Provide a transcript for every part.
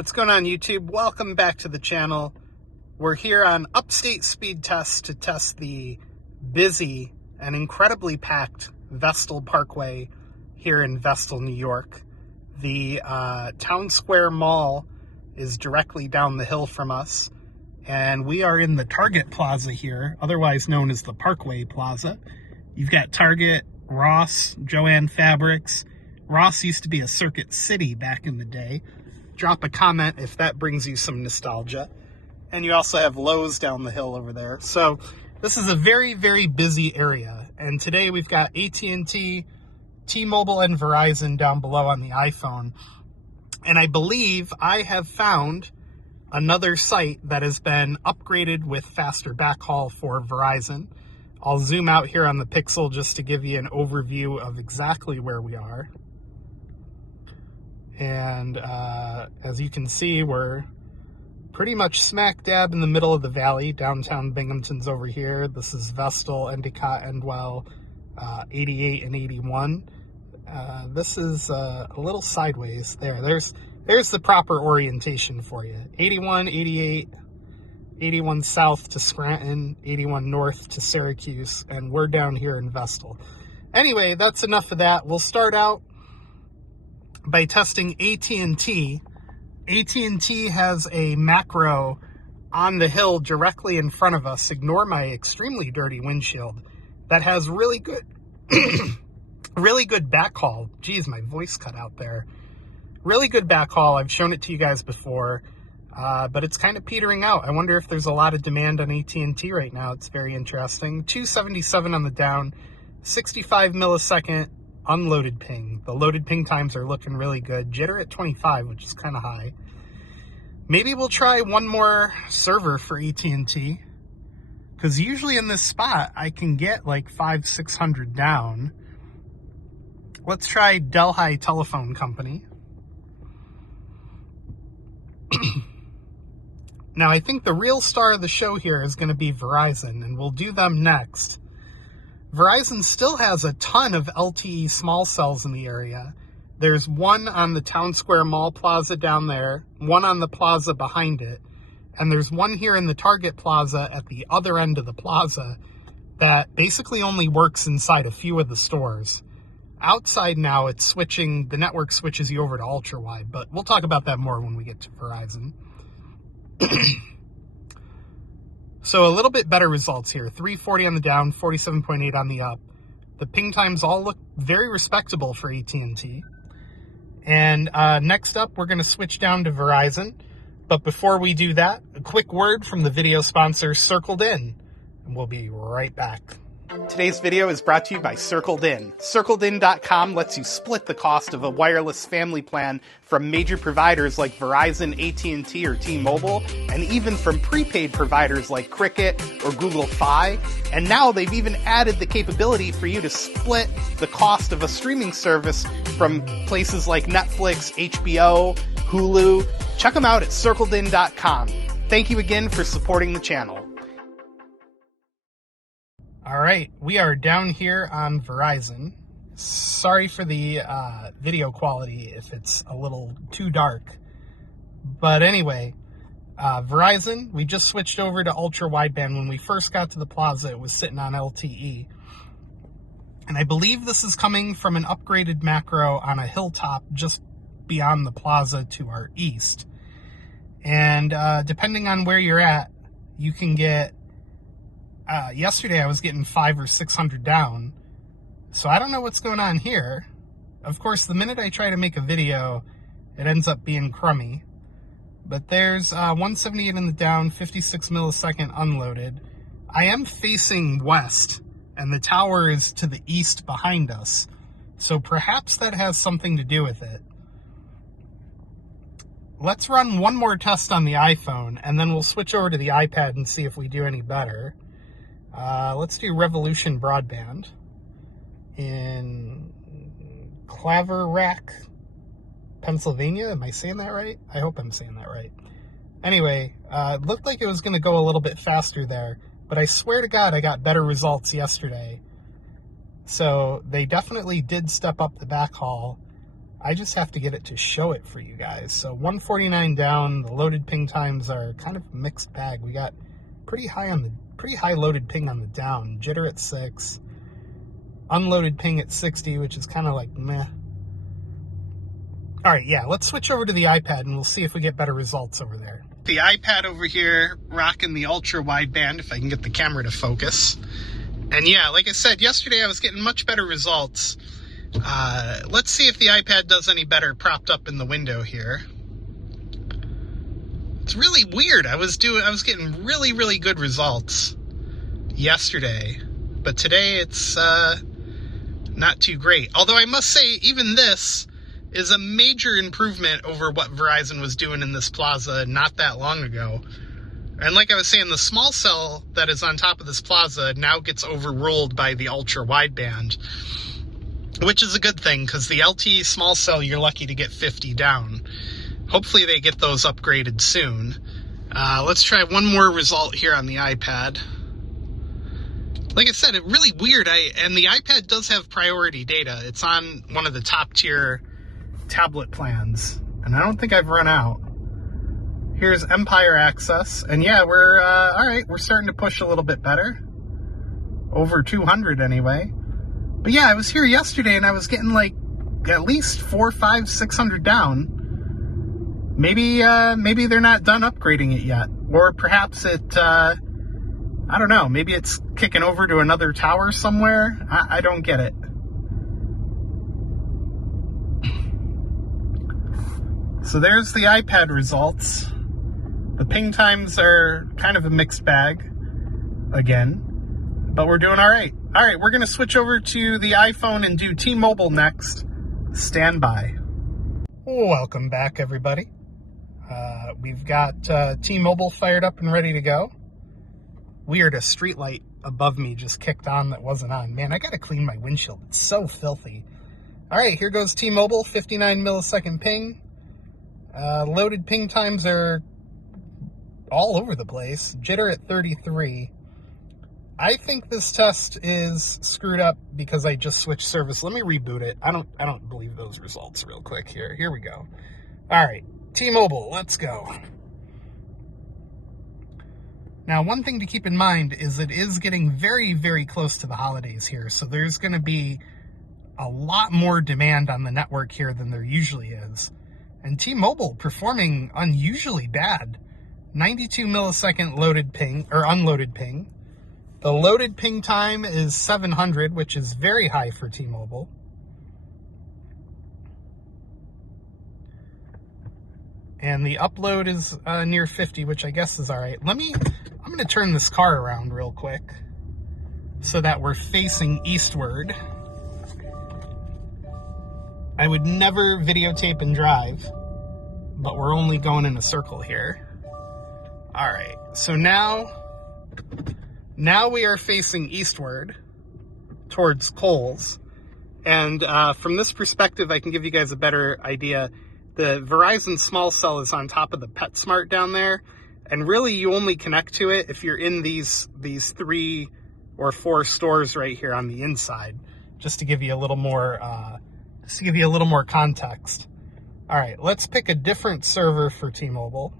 what's going on YouTube? Welcome back to the channel. We're here on Upstate Speedtest to test the busy and incredibly packed Vestal Parkway here in Vestal, New York. The Town Square Mall is directly down the hill from us, and we are in the Target Plaza here, otherwise known as the Parkway Plaza. You've got Target, Ross, Joann Fabrics. Ross used to be a Circuit City back in the day. Drop a comment if that brings you some nostalgia. And you also have Lowe's down the hill over there. So this is a very, very busy area. And today we've got AT&T, T-Mobile, and Verizon down below on the iPhone. And I believe I have found another site that has been upgraded with faster backhaul for Verizon. I'll zoom out here on the Pixel just to give you an overview of exactly where we are. And as you can see, we're pretty much smack dab in the middle of the valley. Downtown Binghamton's over here. This is Vestal, Endicott, Endwell, 88 and 81. This is a little sideways there. There's the proper orientation for you. 81, 88, 81 south to Scranton, 81 north to Syracuse, and we're down here in Vestal. Anyway, that's enough of that. We'll start out by testing AT&T. AT&T has a macro on the hill directly in front of us. Ignore my extremely dirty windshield. That has really good, really good backhaul. Geez, my voice cut out there. Really good backhaul. I've shown it to you guys before, but it's kind of petering out. I wonder if there's a lot of demand on AT&T right now. It's very interesting. 277 on the down, 65 millisecond unloaded ping. The loaded ping times are looking really good. Jitter at 25, which is kind of high. Maybe we'll try one more server for AT&T, because usually in this spot I can get like 500-600 down. Let's try Delhi Telephone Company. Now I think the real star of the show here is going to be Verizon, and we'll do them next. Verizon still has a ton of LTE small cells in the area. There's one on the Town Square Mall Plaza down there, one on the plaza behind it, and there's one here in the Target Plaza at the other end of the plaza that basically only works inside a few of the stores. Outside now, it's switching, the network switches you over to ultra-wide, but we'll talk about that more when we get to Verizon. So a little bit better results here. 340 on the down, 47.8 on the up. The ping times all look very respectable for AT&T. And next up, we're going to switch down to Verizon. But before we do that, a quick word from the video sponsor, Circled In. And we'll be right back. Today's video is brought to you by Circled In. CircledIn.com lets you split the cost of a wireless family plan from major providers like Verizon, AT&T, or T-Mobile, and even from prepaid providers like Cricket or Google Fi. And now they've even added the capability for you to split the cost of a streaming service from places like Netflix, HBO, Hulu. Check them out at CircledIn.com. Thank you again for supporting the channel. All right, we are down here on Verizon. Sorry for the video quality if it's a little too dark. But anyway, Verizon, we just switched over to ultra wideband. When we first got to the plaza, it was sitting on LTE. And I believe this is coming from an upgraded macro on a hilltop just beyond the plaza to our east. And depending on where you're at, you can get yesterday I was getting 500 or 600 down, so I don't know what's going on here. Of course, the minute I try to make a video, it ends up being crummy. But there's 178 in the down, 56 millisecond unloaded. I am facing west, and the tower is to the east behind us, so perhaps that has something to do with it. Let's run one more test on the iPhone, and then we'll switch over to the iPad and see if we do any better. Let's do Revolution Broadband in Claverack, Pennsylvania. Am I saying that right? I hope I'm saying that right. Anyway, it looked like it was going to go a little bit faster there, but I swear to God I got better results yesterday. So they definitely did step up the backhaul. I just have to get it to show it for you guys. So 149 down. The loaded ping times are kind of a mixed bag. We got pretty high loaded ping on the down. Jitter at 6. Unloaded ping at 60, which is kind of like meh. All right, yeah, let's switch over to the iPad and we'll see if we get better results over there. The iPad over here rocking the ultra wideband, if I can get the camera to focus. And yeah, like I said, yesterday I was getting much better results. Let's see if the iPad does any better propped up in the window here. It's really weird. I was getting really, really good results yesterday, but today it's not too great. Although I must say, even this is a major improvement over what Verizon was doing in this plaza not that long ago. And like I was saying, the small cell that is on top of this plaza now gets overruled by the ultra wideband, which is a good thing because the LTE small cell, you're lucky to get 50 down. Hopefully they get those upgraded soon. Let's try one more result here on the iPad. Like I said, it's really weird. And the iPad does have priority data. It's on one of the top tier tablet plans, and I don't think I've run out. Here's Empire Access, and yeah, we're all right. We're starting to push a little bit better, over 200 anyway. But yeah, I was here yesterday, and I was getting like at least 400, 500, 600 down. Maybe they're not done upgrading it yet, or perhaps it. I don't know. Maybe it's kicking over to another tower somewhere. I don't get it. So there's the iPad results. The ping times are kind of a mixed bag again, but we're doing all right. All right, we're going to switch over to the iPhone and do T-Mobile next. Stand by. Welcome back, everybody. We've got T-Mobile fired up and ready to go. Weird, a street light above me just kicked on that wasn't on. Man, I got to clean my windshield. It's so filthy. All right, here goes T-Mobile, 59 millisecond ping. Loaded ping times are all over the place. Jitter at 33. I think this test is screwed up because I just switched service. Let me reboot it. I don't believe those results real quick here. Here we go. All right, T-Mobile, let's go. Now, one thing to keep in mind is it is getting very, very close to the holidays here, so there's going to be a lot more demand on the network here than there usually is. And T-Mobile performing unusually bad. 92 millisecond loaded ping, or unloaded ping. The loaded ping time is 700, which is very high for T-Mobile. And the upload is near 50, which I guess is all right. I'm going to turn this car around real quick so that we're facing eastward. I would never videotape and drive, but we're only going in a circle here. All right, so now we are facing eastward towards Coles. And from this perspective, I can give you guys a better idea. The Verizon small cell is on top of the PetSmart down there. And really, you only connect to it if you're in these 3 or 4 stores right here on the inside, just to give you a little more context. All right, let's pick a different server for T-Mobile.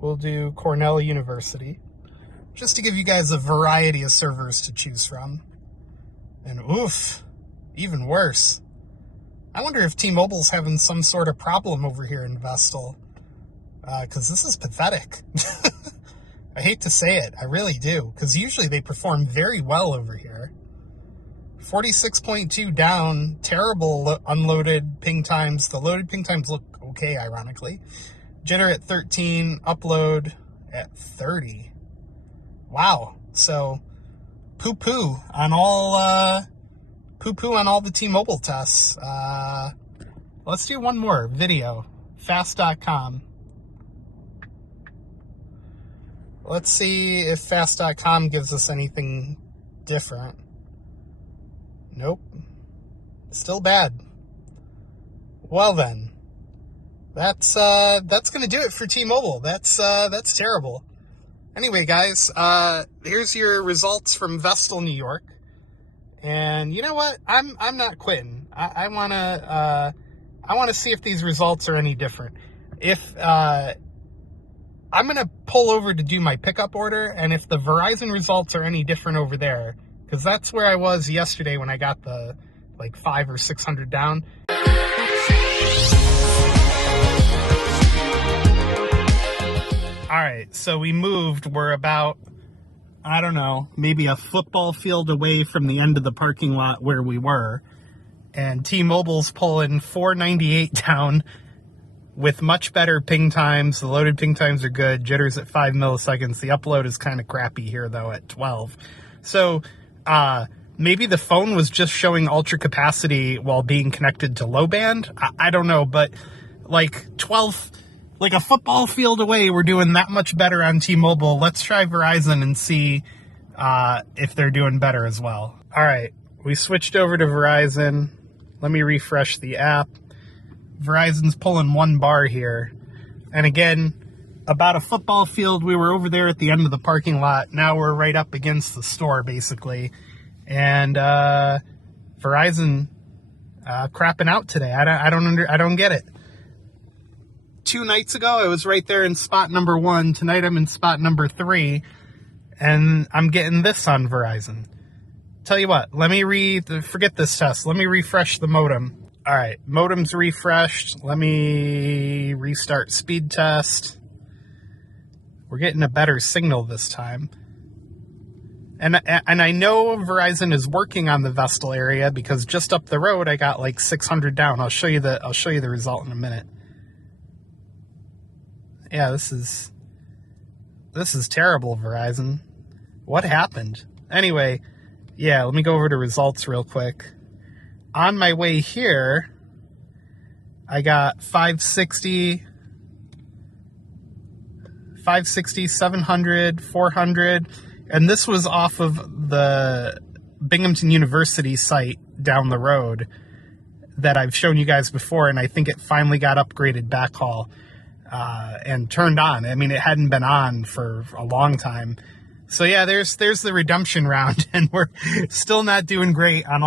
We'll do Cornell University, just to give you guys a variety of servers to choose from. And oof, even worse. I wonder if T-Mobile's having some sort of problem over here in Vestal, because this is pathetic. I hate to say it, I really do, because usually they perform very well over here. 46.2 down, terrible unloaded ping times. The loaded ping times look okay, ironically. Jitter at 13, upload at 30. Wow, so poo-poo on all the T-Mobile tests. Let's do one more video. Fast.com. Let's see if Fast.com gives us anything different. Nope. Still bad. Well then, that's gonna do it for T-Mobile. That's terrible. Anyway, guys, here's your results from Vestal, New York. And you know what? I'm not quitting. I wanna see if these results are any different. If I'm gonna pull over to do my pickup order, and if the Verizon results are any different over there, because that's where I was yesterday when I got the like 500 or 600 down. All right, so we moved. We're about, I don't know, maybe a football field away from the end of the parking lot where we were. And T-Mobile's pulling 498 down with much better ping times. The loaded ping times are good. Jitters at 5 milliseconds. The upload is kind of crappy here, though, at 12. So maybe the phone was just showing ultra capacity while being connected to low band. I don't know, but like 12... like a football field away, we're doing that much better on T-Mobile. Let's try Verizon and see if they're doing better as well. All right, we switched over to Verizon. Let me refresh the app. Verizon's pulling 1 bar here. And again, about a football field, we were over there at the end of the parking lot. Now we're right up against the store, basically. And Verizon crapping out today. I don't get it. 2 nights ago, I was right there in spot number 1. Tonight, I'm in spot number 3, and I'm getting this on Verizon. Tell you what, forget this test. Let me refresh the modem. All right, modem's refreshed. Let me restart Speedtest. We're getting a better signal this time. And I know Verizon is working on the Vestal area because just up the road, I got like 600 down. I'll show you the result in a minute. Yeah, this is terrible, Verizon. What happened? Anyway, yeah, let me go over to results real quick. On my way here, I got 560, 700, 400, and this was off of the Binghamton University site down the road that I've shown you guys before, and I think it finally got upgraded backhaul. And turned on. I mean, it hadn't been on for a long time. So yeah, there's the redemption round, and we're still not doing great on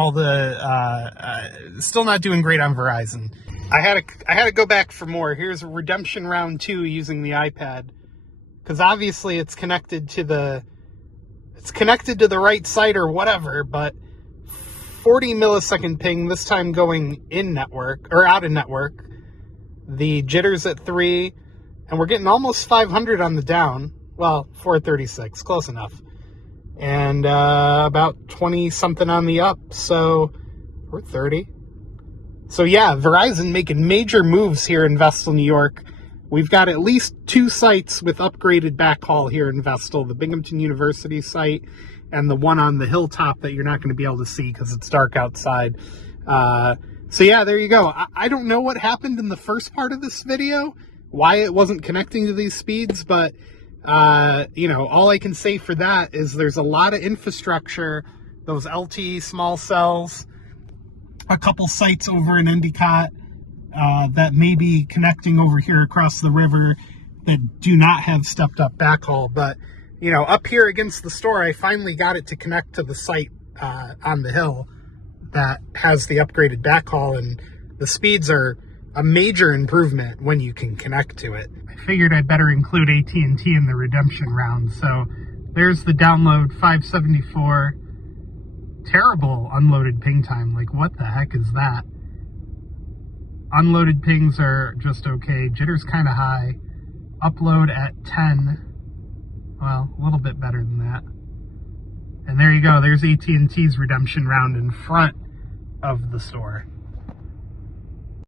still not doing great on Verizon. I had to go back for more. Here's redemption round 2 using the iPad, because obviously it's connected to the right site or whatever, but 40 millisecond ping, this time going in network or out of network. The jitters at 3, and we're getting almost 500 on the down. Well, 436, close enough. And about 20-something on the up, so we're 30. So yeah, Verizon making major moves here in Vestal, New York. We've got at least 2 sites with upgraded backhaul here in Vestal, the Binghamton University site and the one on the hilltop that you're not going to be able to see because it's dark outside. So yeah, there you go. I don't know what happened in the first part of this video, why it wasn't connecting to these speeds, but, all I can say for that is there's a lot of infrastructure, those LTE small cells, a couple sites over in Endicott that may be connecting over here across the river that do not have stepped up backhaul. But, up here against the store, I finally got it to connect to the site on the hill that has the upgraded backhaul, and the speeds are a major improvement when you can connect to it. I figured I'd better include AT&T in the redemption round. So there's the download, 574. Terrible unloaded ping time. Like, what the heck is that? Unloaded pings are just okay. Jitter's kind of high. Upload at 10. Well, a little bit better than that. And there you go. There's AT&T's redemption round in front of the store.